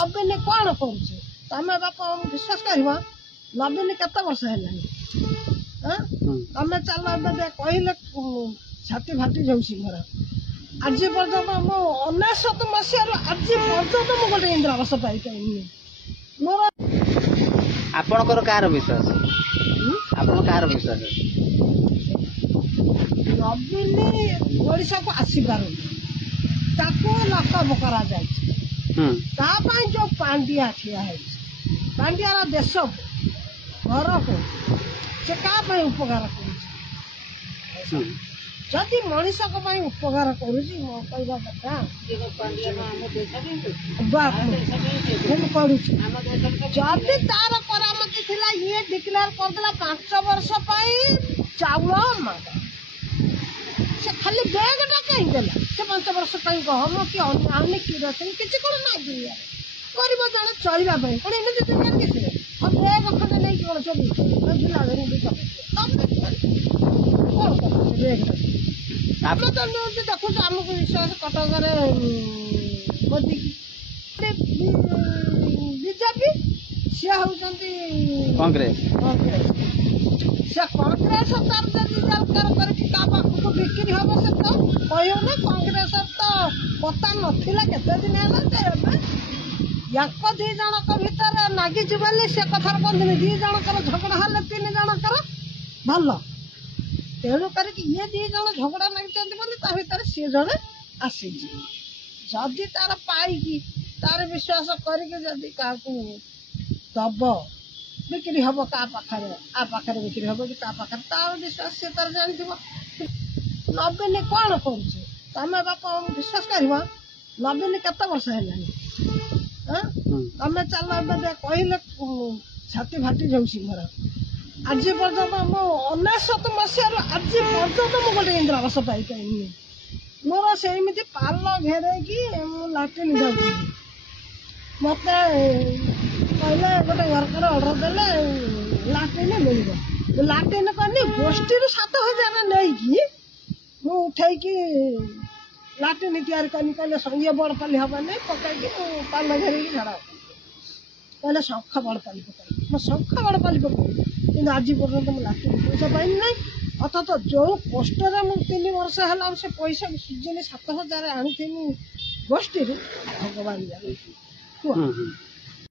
नवीन कौन कर बाप विश्वास कर नवीन केत वर्ष है तमें चल कहले छाती फाटी जाऊँ मोर आज पर्यटन मो 19 मसीह आज पर्यटन मुझे गोटे इंदिरावास पाई मोर आपणकर कार विश्वास आपण कार विश्वास नवीन ओडिशा को आसी पार लकब करा जो पांडिया ठिया है पांडिया देश को घर को से क्या उपकार कर जदि मनीष को उपकार करा जदि तार करामती थिला ये डिक्लेयर करदेला 5 वर्ष चाउल माग से खाली बैगटा कहीं देला से 5 वर्ष गहम कि अन्य किरोसिन किसी कौन ना गरीब जन चलवा कौन एमती दुनिया किसी और बैग खंडे नहीं कौन चली झुला कौन कर देखुच आमको विश्वास कटक मोदी बीजेपी सी हूँ कांग्रेस से कांग्रेस पाखक बिक्री हम से तो कहना कांग्रेस तो पता नाला केते दिन है दी जनक भितर नागिज बोली से कथा कहते दी जनकर झगड़ा हेल्ले 3 जनकर भल तेणु कर ये 2 जन झगड़ा लगी सी जड़े आसी जदि तार पाई तार विश्वास करके दब बिक्री हम क्या पाखे बिक्री हम कि तार विश्वास से तार जान नवीन कौन कर बाप विश्वास कर नवीन केत वर्ष है तमें चल कहले छाती फाटी जाऊँ मोर आज पर्यटन मो 19 मसीह आज पर्यटन मुझे गोटे इंदिरावास पाई मोर से पाल घेरे कि लाट्रिन जाऊँ मत कहले गोटे वर्कर ऑर्डर देले लाट्रिन मिल लाट्रिन कहनी गोष्ठी 7,000 नहीं उठे लाट्रिन तैयार करनी कहले ये बड़ पाली हम नहीं पकड़ पाल घेर झाड़ा कहले शंख बड़ पाली पकड़ मैं शंख बड़ पाली पकड़ कि आज पर्यटन मुझे लाट्रिन पैसा पाइनि ना अर्थात जो कष्ट 3 वर्ष है से पैसा सुझिनी 7,000 आनी गोष्ठी भगवान जान।